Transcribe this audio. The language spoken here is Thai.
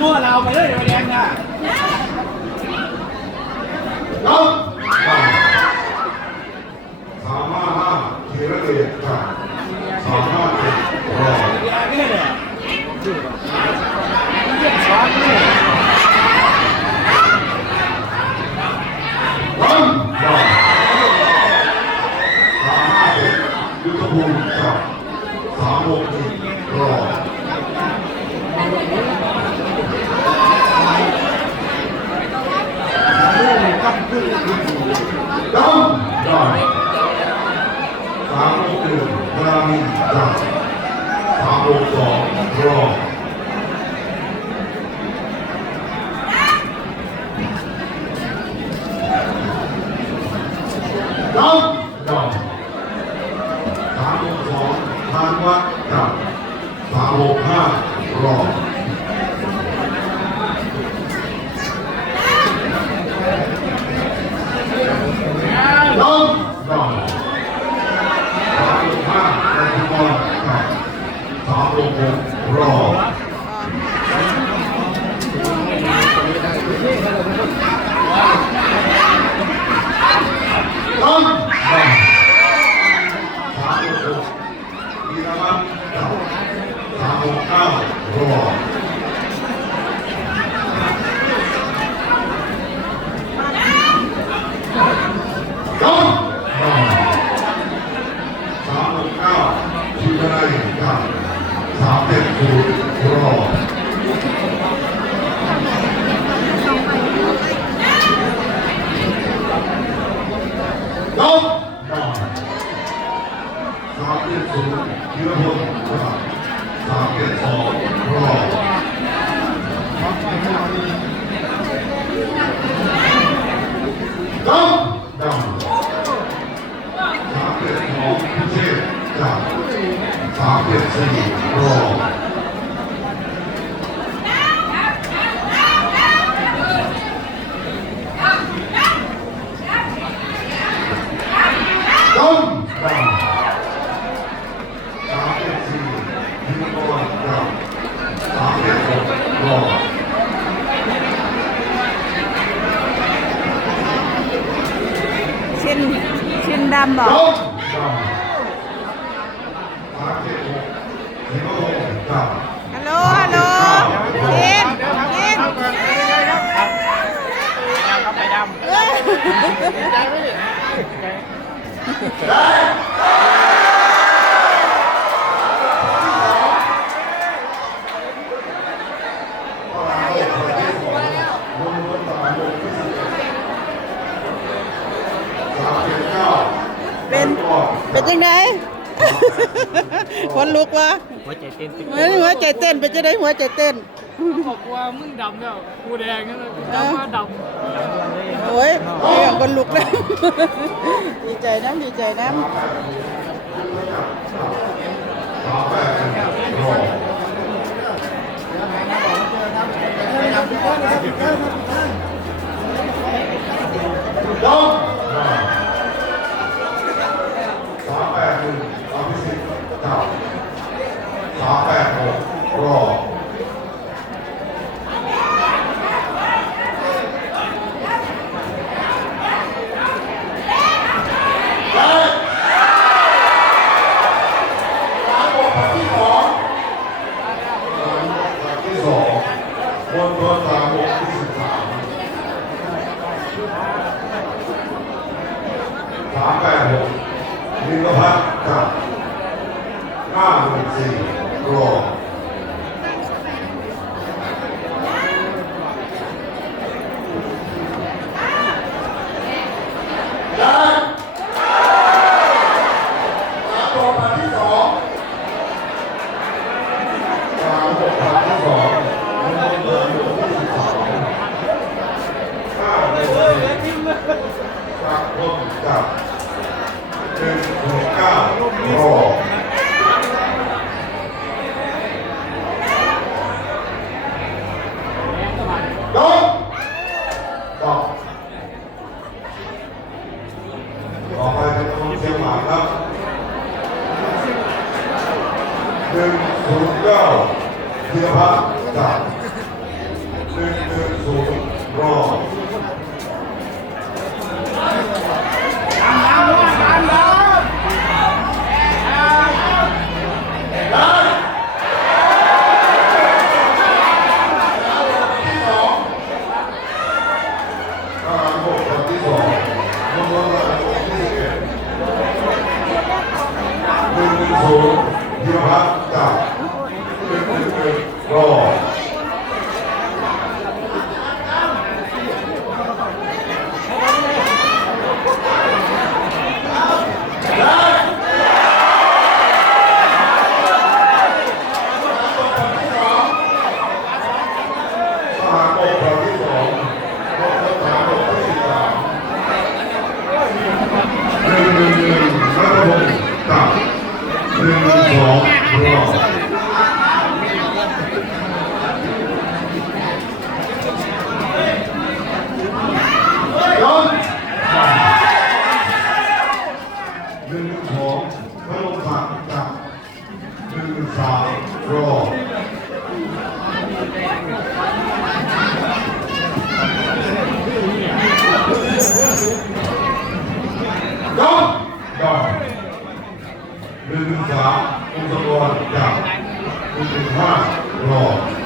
มั่วเราไปเลยเดี๋ยวแดงนะ น้องสามห้าห้าเทระเดชกับสามห้าเจ็ดรอ แดงนี่เลยเรียกช้อนนี่ น้องน้องสามห้าเจ็ดยุทธภูมิกับสามหกหนึ่งรอน้องน้องสามหกหนึ่งรามินกับสามหกสองรอ น้ องน้องสามหกสองทางวัดกับสามหกห้ารอบองน้องสามหกห้าในทุกคนกับสามหกหกรอน้องน้องสามหกหกวีรวัตรกับสามหกเก้ารอ น้องน้องสามหกเก้าชื่ออะไรกับสามเจ็ดศูนย์รอน้องน้อง สามเจ็ดศูนย์ยืนบนกับสามเจ็ดสองรอน้องน้องสามเจ็ดสองพิเศษจากสามเจ็ดสี่รอต้มดำสามเจ็ดสี่ยูนิคอร์นกับสามเจ็ดหกรอต้ม ชินชินดำบอก ดำสามเจ็ดหกยูนิคอร์นกับฮัลโหลฮัลโหลชินชินครับไปดำ เอ้ย เป็น เป็นยังไง คนลุกวะหัวใจเต้นติ๊กเหมือนหัวใจเต้นเป็นจะได้หัวใจเต้นบอกว่ามึงดำแล้วกูแดงนั่นแหละกูจำว่าดำโอ้ยเรื่องคนลุกแล้วดีใจน้ำดีใจน้ำ สามแปดหกรอบสามแปดหกนิรพัฒน์กับห้าหนึ่งสี่ 是吧 หนึ่งศูนย์เก้าเทียพัฒจับหนึ่งหนึ่งศูนย์รอ Go. ก็ดอกดอกหนึ่งสามอุปกรณ์จากหนึ่งห้ารอ